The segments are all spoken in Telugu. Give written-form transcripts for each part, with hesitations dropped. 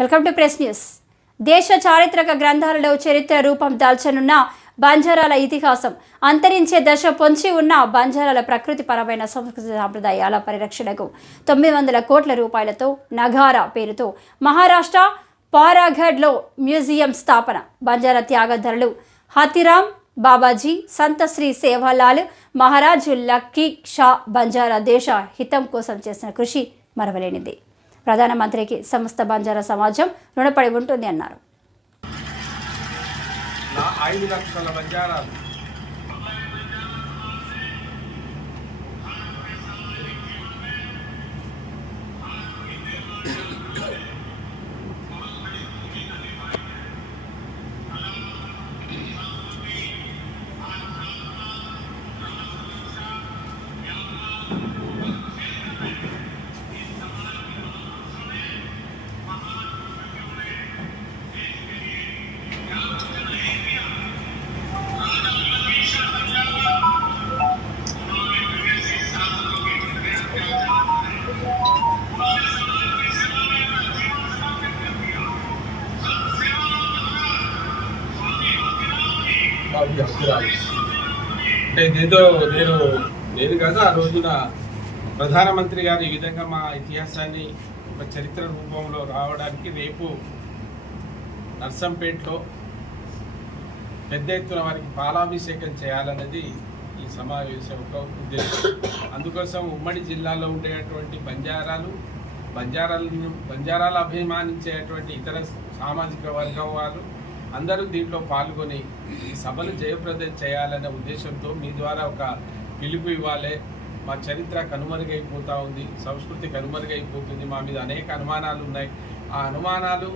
Welcome to press news. దేశ చారిత్రక గ్రంథాలలో చరిత్ర రూపం దాల్చనున్న బంజారాల ఇతిహాసం, అంతరించే దశ పొంచి ఉన్న బంజారాల ప్రకృతిపరమైన సంస్కృతి సాంప్రదాయాల పరిరక్షణకు 900 కోట్ల రూపాయలతో నగారా పేరుతో మహారాష్ట్ర పారాఘడ్లో మ్యూజియం స్థాపన. బంజారా త్యాగధరులు హాతీరామ్ బాబాజీ, సంత శ్రీ సేవాలాల్ మహారాజ్ లక్కీ షా బంజారా దేశ హితం కోసం చేసిన కృషి మరవలేనిది. ప్రధానమంత్రికి సమస్త బంజారా సమాజం రుణపడి ఉంటుంది అన్నారు. 5 లక్షల బంజారాలు అంటే ఇదేదో నేను కాదు, ఆ రోజున ప్రధానమంత్రి గారు ఈ విధంగా మా ఇతిహాసాన్ని ఒక చరిత్ర రూపంలో రావడానికి రేపు నర్సంపేటలో పెద్ద ఎత్తున వారికి పాలాభిషేకం చేయాలన్నది ఈ సమావేశం యొక్క ఉద్దేశం. అందుకోసం ఉమ్మడి జిల్లాలో ఉండేటువంటి బంజారాలు అభిమానించేటువంటి ఇతర సామాజిక వర్గం వారు అందరూ దీంట్లో పాల్గొని ఈ సభను జయప్రదం చేయాలనే ఉద్దేశంతో మీ ద్వారా ఒక పిలుపు ఇవ్వాలి. మా చరిత్ర కనుమరుగైపోతూ ఉంది, సంస్కృతి కనుమరుగైపోతుంది, మా మీద అనేక అనుమానాలు ఉన్నాయి. ఆ అనుమానాలు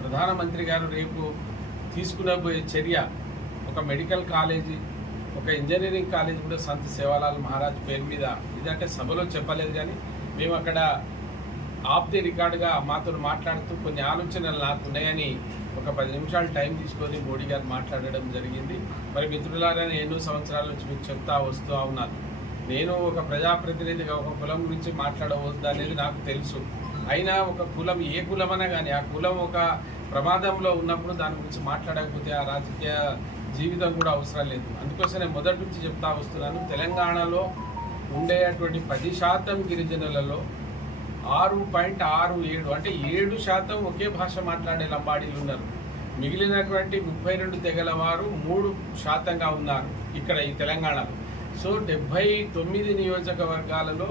ప్రధానమంత్రి గారు రేపు తీసుకునబోయే చర్య, ఒక మెడికల్ కాలేజీ, ఒక ఇంజనీరింగ్ కాలేజీ కూడా సంత సేవాలాల్ మహారాజ్ పేరు మీద, ఇదంటే సభలో చెప్పలేదు కానీ మేము అక్కడ ఆఫ్ ది రికార్డుగా మాతో మాట్లాడుతూ కొన్ని ఆలోచనలు నాకు ఉన్నాయని ఒక 10 నిమిషాలు టైం తీసుకొని మోడీ గారు మాట్లాడడం జరిగింది. మరి మిత్రులారా, ఎన్నో సంవత్సరాల నుంచి మీకు చెప్తా వస్తూ ఉన్నాను, నేను ఒక ప్రజాప్రతినిధిగా ఒక కులం గురించి మాట్లాడవద్దు అనేది నాకు తెలుసు. అయినా ఒక కులం, ఏ కులమన్నా కానీ ఆ కులం ఒక ప్రమాదంలో ఉన్నప్పుడు దాని గురించి మాట్లాడకపోతే ఆ రాజకీయ జీవితం కూడా అవసరం లేదు. అందుకోసం నేను మొదటి నుంచి చెప్తా వస్తున్నాను, తెలంగాణలో ఉండేటువంటి 10% గిరిజనులలో 6.67 అంటే 7% ఒకే భాష మాట్లాడే లంబాడీలు ఉన్నారు. మిగిలినటువంటి 32 తెగల వారు 3%గా ఉన్నారు ఇక్కడ ఈ తెలంగాణలో. సో 79 నియోజకవర్గాలలో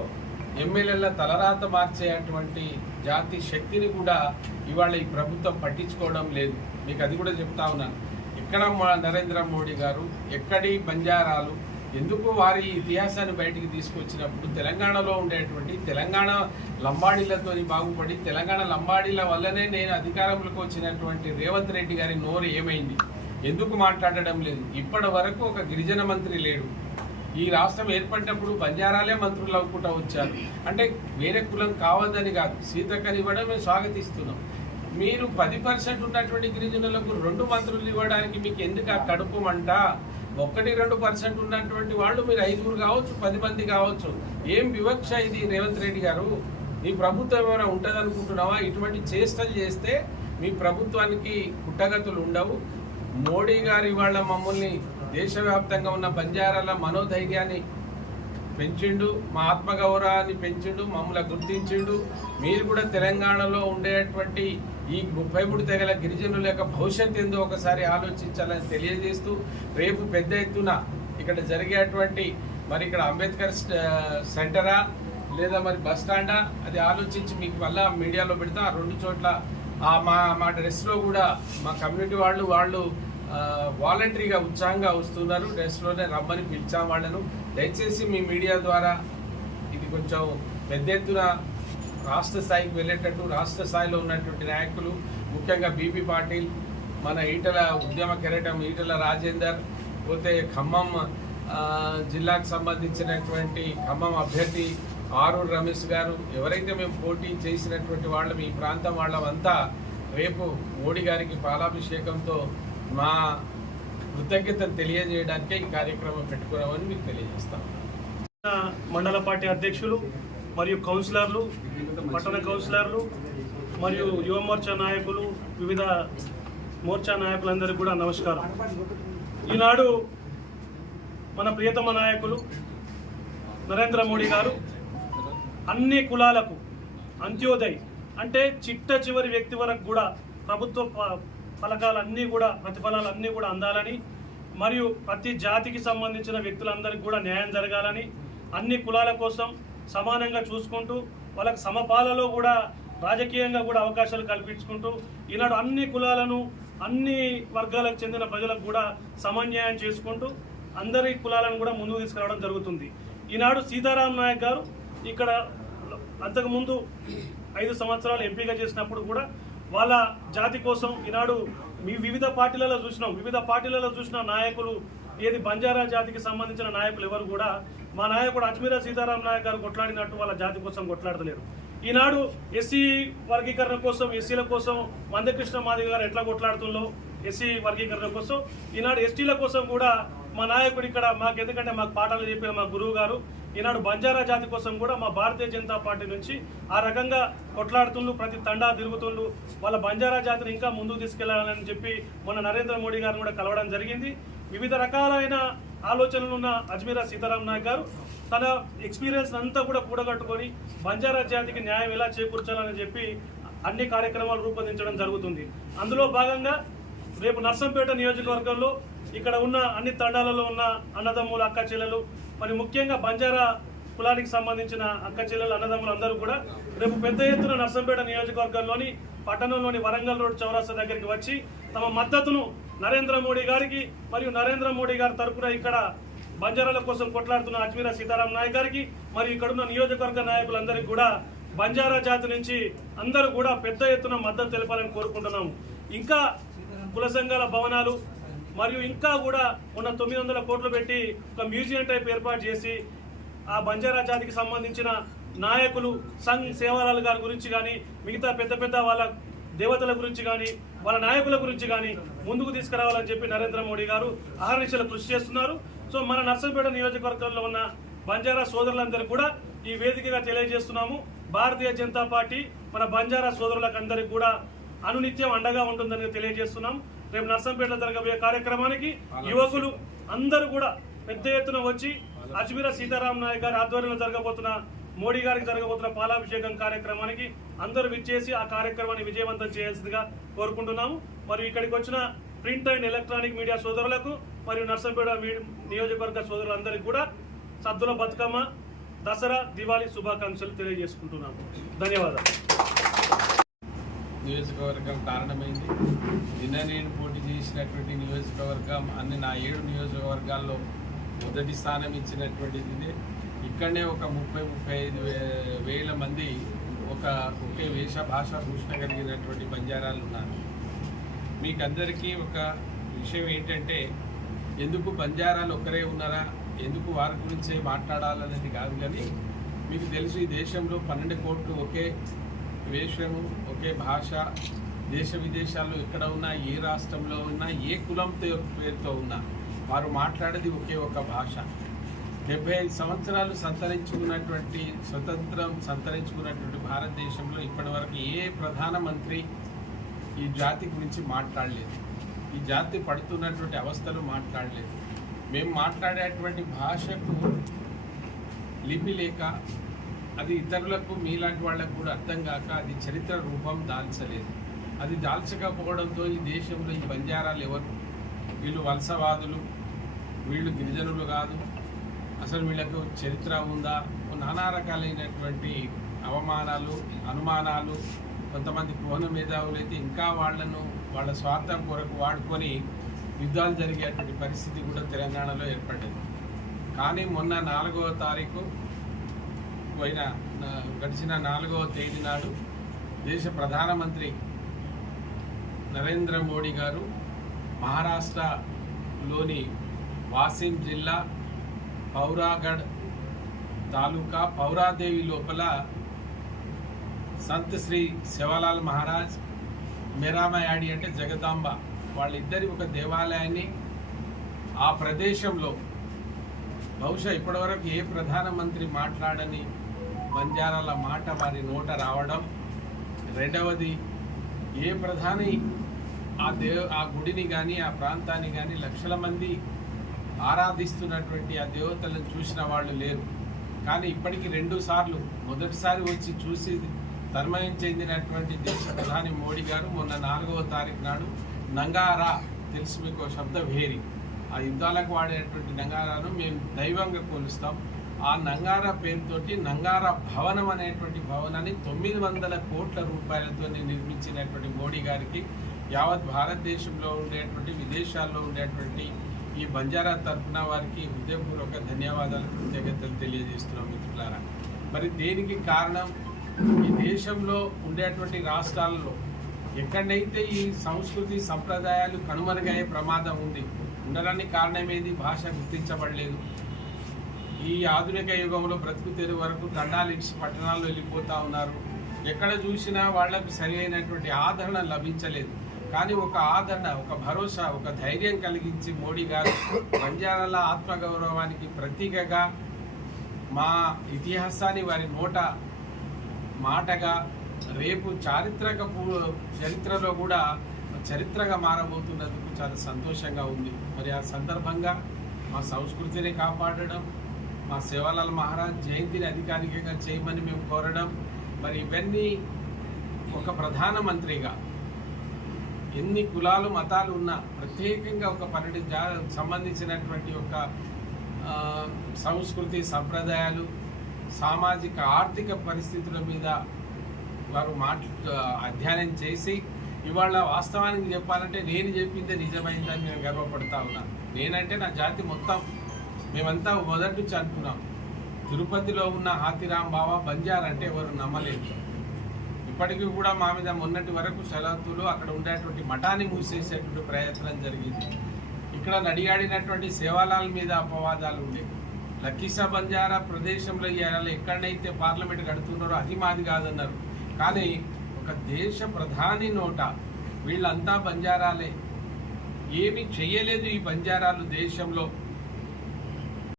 ఎమ్మెల్యేల తలరాత మార్చేటువంటి జాతి శక్తిని కూడా ఇవాళ ఈ ప్రభుత్వం పట్టించుకోవడం లేదు. మీకు అది కూడా చెప్తా ఉన్నాను. ఎక్కడ నరేంద్ర మోడీ గారు, ఎక్కడి బంజారాలు, ఎందుకు వారి ఇతిహాసాన్ని బయటికి తీసుకొచ్చినప్పుడు తెలంగాణలో ఉండేటువంటి తెలంగాణ లంబాడీలతో బాగుపడి, తెలంగాణ లంబాడీల వల్లనే నేను అధికారంలోకి వచ్చినటువంటి రేవంత్ రెడ్డి గారి నోరు ఏమైంది, ఎందుకు మాట్లాడడం లేదు? ఇప్పటి వరకు ఒక గిరిజన మంత్రి లేడు. ఈ రాష్ట్రం ఏర్పడినప్పుడు బంజారాలే మంత్రులు అవ్వకుండా వచ్చారు. అంటే వేరే కులం కావద్దని కాదు, సీతక్కని ఇవ్వడం మేము స్వాగతిస్తున్నాం. మీరు 10% ఉన్నటువంటి గిరిజనులకు 2 మంత్రులు ఇవ్వడానికి మీకు ఎందుకు ఆ కడుపు మంట? 1-2% ఉన్నటువంటి వాళ్ళు మీరు 5 కావచ్చు, 10 మంది కావచ్చు. ఏం వివక్ష ఇది రేవంత్ రెడ్డి గారు? మీ ప్రభుత్వం ఏమైనా ఉంటుంది అనుకుంటున్నావా? ఇటువంటి చేష్టలు చేస్తే మీ ప్రభుత్వానికి పుట్టగతులు ఉండవు. మోడీ గారు ఇవాళ మమ్మల్ని దేశవ్యాప్తంగా ఉన్న బంజారాల మనోధైర్యాన్ని పెంచిండు, మా ఆత్మగౌరవాన్ని పెంచిండు, మమ్మల్ని గుర్తించిండు. మీరు కూడా తెలంగాణలో ఉండేటువంటి ఈ 33 తెగల గిరిజనుల యొక్క భవిష్యత్తు ఏందో ఒకసారి ఆలోచించాలని తెలియజేస్తూ, రేపు పెద్ద ఎత్తున ఇక్కడ జరిగేటువంటి మరి ఇక్కడ అంబేద్కర్ సెంటరా లేదా మరి బస్ స్టాండా, అది ఆలోచించి మీకు మళ్ళీ మీడియాలో పెడతా. 2 చోట్ల మా డ్రెస్లో కూడా మా కమ్యూనిటీ వాళ్ళు వాలంటరీగా ఉత్సాహంగా వస్తున్నారు. డ్రెస్లోనే రమ్మని పిలిచాం వాళ్ళను. దయచేసి మీ మీడియా ద్వారా ఇది కొంచెం పెద్ద ఎత్తున రాష్ట్ర స్థాయికి వెళ్ళేటట్టు, రాష్ట్ర స్థాయిలో ఉన్నటువంటి నాయకులు, ముఖ్యంగా బీపీ పాటిల్, మన ఈటల ఉద్యమ కెరటం ఈటల రాజేందర్, పోతే ఖమ్మం జిల్లాకు సంబంధించినటువంటి ఖమ్మం అభ్యర్థి ఆరూరు రమేష్ గారు, ఎవరైతే మేము పోటీ చేసినటువంటి వాళ్ళం, ఈ ప్రాంతం వాళ్ళమంతా రేపు మోడీ గారికి పాలాభిషేకంతో మా కృతజ్ఞతలు తెలియజేయడానికే ఈ కార్యక్రమం పెట్టుకున్నామని మీకు తెలియజేస్తాం. మండల పార్టీ అధ్యక్షులు మరియు కౌన్సిలర్లు, పట్టణ కౌన్సిలర్లు మరియు యువ మోర్చా నాయకులు, వివిధ మోర్చా నాయకులందరికీ కూడా నమస్కారం. ఈనాడు మన ప్రియతమ నాయకులు నరేంద్ర మోడీ గారు అన్ని కులాలకు అంత్యోదయ్ అంటే చిట్ట చివరి వ్యక్తి వరకు కూడా ప్రభుత్వ ఫలకాలన్నీ కూడా ప్రతిఫలాలన్నీ కూడా అందాలని, మరియు ప్రతి జాతికి సంబంధించిన వ్యక్తులందరికీ కూడా న్యాయం జరగాలని, అన్ని కులాల కోసం సమానంగా చూసుకుంటూ వాళ్ళకి సమపాలలో కూడా రాజకీయంగా కూడా అవకాశాలు కల్పించుకుంటూ ఈనాడు అన్ని కులాలను అన్ని వర్గాలకు చెందిన ప్రజలకు కూడా సమన్యాయం చేసుకుంటూ అందరి కులాలను కూడా ముందుకు తీసుకురావడం జరుగుతుంది. ఈనాడు సీతారాం నాయక్ గారు ఇక్కడ అంతకుముందు 5 సంవత్సరాలు ఎంపీగా చేసినప్పుడు కూడా వాళ్ళ జాతి కోసం ఈనాడు వివిధ పార్టీలలో చూసిన నాయకులు ఏది బంజారా జాతికి సంబంధించిన నాయకులు ఎవరు కూడా మా నాయకుడు అజ్మీరా సీతారాం నాయక్ గారు కొట్లాడినట్టు వాళ్ళ జాతి కోసం కొట్లాడలేరు. ఈనాడు ఎస్సీ వర్గీకరణ కోసం, ఎస్సీల కోసం మందకృష్ణ మాదిగ గారు ఎట్లా కొట్లాడుతుందో ఎస్సీ వర్గీకరణ కోసం ఈనాడు ఎస్టీల కోసం కూడా మా నాయకుడు ఇక్కడ ఎందుకంటే మాకు పాఠాలు చెప్పిన మా గురువు గారు ఈనాడు బంజారా జాతి కోసం కూడా మా భారతీయ జనతా పార్టీ నుంచి ఆ రకంగా కొట్లాడుతుండ్రు, ప్రతి తండా తిరుగుతుండ్రు, వాళ్ళ బంజారా జాతిని ఇంకా ముందుకు తీసుకెళ్లాలని చెప్పి మొన్న నరేంద్ర మోడీ గారిని కూడా కలవడం జరిగింది. వివిధ రకాలైన ఆలోచనలు ఉన్న అజ్మీరా సీతారాం నాయక్ గారు తన ఎక్స్పీరియన్స్ అంతా కూడా కూడగట్టుకొని బంజారా జాతికి న్యాయం ఎలా చేకూర్చాలని చెప్పి అన్ని కార్యక్రమాలు రూపొందించడం జరుగుతుంది. అందులో భాగంగా రేపు నర్సంపేట నియోజకవర్గంలో ఇక్కడ ఉన్న అన్ని తండాలలో ఉన్న అన్నదమ్ములు, అక్క చెల్లెలు, మరి ముఖ్యంగా బంజారా కులానికి సంబంధించిన అక్క చెల్లెలు, అన్నదమ్ములు అందరూ కూడా రేపు పెద్ద ఎత్తున నర్సంపేట నియోజకవర్గంలోని పట్టణంలోని వరంగల్ రోడ్ చౌరస్తా దగ్గరికి వచ్చి తమ మద్దతును నరేంద్ర మోడీ గారికి మరియు నరేంద్ర మోడీ గారి తరఫున ఇక్కడ బంజారాల కోసం కొట్లాడుతున్న అజ్మీరా సీతారాం నాయక్ గారికి మరియు ఇక్కడున్న నియోజకవర్గ నాయకులందరికీ కూడా బంజారా జాతి నుంచి అందరూ కూడా పెద్ద ఎత్తున మద్దతు తెలపాలని కోరుకుంటున్నాము. ఇంకా కుల సంఘాల భవనాలు మరియు ఇంకా కూడా ఉన్న 900 కోట్లు పెట్టి ఒక మ్యూజియం టైప్ ఏర్పాటు చేసి ఆ బంజారా జాతికి సంబంధించిన నాయకులు, సంఘ్ సేవాలాల్ గారి గురించి కానీ, మిగతా పెద్ద వాళ్ళ దేవతల గురించి కానీ, వాళ్ళ నాయకుల గురించి కానీ ముందుకు తీసుకురావాలని చెప్పి నరేంద్ర మోడీ గారు అహర్నిశలు కృషి చేస్తున్నారు. సో మన నర్సంపేట నియోజకవర్గంలో ఉన్న బంజారా సోదరులందరూ కూడా ఈ వేదికగా తెలియజేస్తున్నాము. భారతీయ జనతా పార్టీ మన బంజారా సోదరులకు అందరికీ కూడా అనునిత్యం అండగా ఉంటుందని తెలియజేస్తున్నాం. రేపు నర్సంపేటలో జరగబోయే కార్యక్రమానికి యువకులు అందరూ కూడా పెద్ద ఎత్తున వచ్చి అజ్మీరా సీతారాం నాయక్ గారి ఆధ్వర్యంలో జరగబోతున్న మోడీ గారికి జరగబోతున్న పాలాభిషేకం కార్యక్రమానికి అందరూ విచ్చేసి ఆ కార్యక్రమాన్ని విజయవంతం చేయాల్సిందిగా కోరుకుంటున్నాము. మరియు ఇక్కడికి వచ్చిన ప్రింట్ అండ్ ఎలక్ట్రానిక్ మీడియా సోదరులకు మరియు నర్సంపేట నియోజకవర్గ సోదరులందరికీ కూడా సద్దుల బతుకమ్మ, దసరా, దివాళీ శుభాకాంక్షలు తెలియజేసుకుంటున్నాము. ధన్యవాదాలు. నియోజకవర్గం కారణమైంది. నిన్న నేను పోటీ చేసినటువంటి నియోజకవర్గం అన్ని నా 7 నియోజకవర్గాల్లో మొదటి స్థానం ఇచ్చినటువంటిది ఇదే. ఇక్కడనే ఒక 30-35 వేల మంది ఒకే వేష భాష భూషణ కలిగినటువంటి బంజారాలు ఉన్నారు. మీకందరికీ ఒక విషయం ఏంటంటే, ఎందుకు బంజారాలు ఒక్కరే ఉన్నారా, ఎందుకు వారి గురించే మాట్లాడాలనేది కాదు, కానీ మీకు తెలుసు ఈ దేశంలో 12 కోట్లు ఒకే వేషము, ఒకే భాష, దేశ విదేశాల్లో ఎక్కడ ఉన్నా, ఏ రాష్ట్రంలో ఉన్నా, ఏ కులంతో పేరుతో ఉన్నా వారు మాట్లాడేది ఒకే ఒక భాష. 75 సంవత్సరాలు స్వతంత్రం సంతరించుకున్నటువంటి భారతదేశంలో ఇప్పటివరకు ఏ ప్రధానమంత్రి ఈ జాతి గురించి మాట్లాడలేదు, ఈ జాతి పడుతున్నటువంటి అవస్థలు మాట్లాడలేదు. మేము మాట్లాడేటువంటి భాషకు లిపి లేక, అది ఇతరులకు మీలాంటి వాళ్ళకు కూడా అర్థం కాక అది చరిత్ర రూపం దాల్చలేదు. అది దాల్చకపోవడంతో ఈ దేశంలో ఈ బంజారాలు ఎవరు, వీళ్ళు వలసవాదులు, వీళ్ళు గిరిజనులు కాదు, అసలు వీళ్ళకు చరిత్ర ఉందా, నానా రకాలైనటువంటి అవమానాలు, అనుమానాలు, కొంతమంది కోన మేధావులు అయితే ఇంకా వాళ్ళ స్వార్థం కొరకు వాడుకొని యుద్ధాలు జరిగేటువంటి పరిస్థితి కూడా తెలంగాణలో ఏర్పడింది. కానీ మొన్న 4వ తారీఖు గడిచిన 4వ తేదీ నాడు దేశ ప్రధానమంత్రి నరేంద్ర మోడీ గారు మహారాష్ట్రలోని వాసిం జిల్లా పౌరాగఢ్ తాలూకా పౌరాదేవి లోపల సంత్ శ్రీ శివలాల్ మహారాజ్, మేరామయాడి అంటే జగదాంబ, వాళ్ళిద్దరి ఒక దేవాలయాన్ని ఆ ప్రదేశంలో బహుశా ఇప్పటివరకు ఏ ప్రధానమంత్రి మాట్లాడని బంజారాల మాట వారి నోట రావడం, రెండవది ఏ ప్రధాని ఆ గుడిని కానీ ఆ ప్రాంతాన్ని కానీ లక్షల మంది ఆరాధిస్తున్నటువంటి ఆ దేవతలను చూసిన వాళ్ళు లేరు. కానీ ఇప్పటికి 2 సార్లు, మొదటిసారి వచ్చి చూసి తన్మయం చెందినటువంటి దేశ ప్రధాని మోడీ గారు మొన్న 4వ తారీఖు నాడు నంగారా, తెలుసు మీకు శబ్దభేరి, ఆ యుద్ధాలకు వాడేటువంటి నంగారాను మేము దైవంగా కొలుస్తాం. ఆ నంగారా పేరుతోటి నంగారా భవనం అనేటువంటి భవనాన్ని 900 కోట్ల రూపాయలతో నిర్మించినటువంటి మోడీ గారికి యావత్ భారతదేశంలో ఉండేటువంటి విదేశాల్లో ఉండేటువంటి ఈ బంజారా తరఫున వారికి హృదయపూర్వక ధన్యవాదాలు, కృతజ్ఞతలు తెలియజేస్తున్నాం మిత్రులారా. మరి దేనికి కారణం, ఈ దేశంలో ఉండేటువంటి రాష్ట్రాలలో ఎక్కడైతే ఈ సంస్కృతి సంప్రదాయాలు కనుమరుగయ్యే ప్రమాదం ఉంది, ఉండడానికి కారణమేది, భాష గుర్తించబడలేదు. ఈ ఆధునిక యుగంలో బ్రతుకు తెరువు వరకు దండాలు ఇచ్చి పట్టణాల్లో వెళ్ళిపోతూ ఉన్నారు. ఎక్కడ చూసినా వాళ్లకు సరి అయినటువంటి ఆదరణ లభించలేదు. కానీ ఒక ఆదరణ, ఒక భరోసా, ఒక ధైర్యం కలిగించి మోడీ గారు బంజారాల ఆత్మగౌరవానికి ప్రతీకగా మా ఇతిహాసాన్ని వారి నోట మాటగా రేపు చరిత్రలో కూడా చరిత్రగా మారబోతున్నందుకు చాలా సంతోషంగా ఉంది. మరి ఆ సందర్భంగా మా సంస్కృతిని కాపాడడం, మా శివలాల్ మహారాజ్ జయంతిని అధికారికంగా చేయమని మేము కోరడం, మరి ఇవన్నీ ఒక ప్రధానమంత్రిగా ఎన్ని కులాలు మతాలు ఉన్నా ప్రత్యేకంగా ఒక సంబంధించినటువంటి ఒక సంస్కృతి సంప్రదాయాలు, సామాజిక ఆర్థిక పరిస్థితుల మీద వారు అధ్యయనం చేసి ఇవాళ వాస్తవానికి చెప్పాలంటే నేను చెప్పిందే నిజమైందని నేను గర్వపడతా ఉన్నాను. నేనంటే నా జాతి మొత్తం మేమంతా మొదటి నుంచి అనుకున్నాం. తిరుపతిలో ఉన్న హాతిరాం బాబా బంజారా అంటే ఎవరు నమ్మలేదు. ఇప్పటికీ కూడా మా మీద మొన్నటి వరకు షరతులు అక్కడ ఉండేటువంటి మఠాన్ని మూసేసేటువంటి ప్రయత్నం జరిగింది. ఇక్కడ నడియాడినటువంటి సేవాలాల్ మీద అపవాదాలు ఉండే. లక్కీసా బంజారా ప్రదేశంలో ఎక్కడైతే పార్లమెంట్ కడుతున్నారో అది మాది కాదన్నారు. కానీ ఒక దేశ ప్రధాని నోట వీళ్ళంతా బంజారాలే, ఏమీ చెయ్యలేదు ఈ బంజారాలు దేశంలో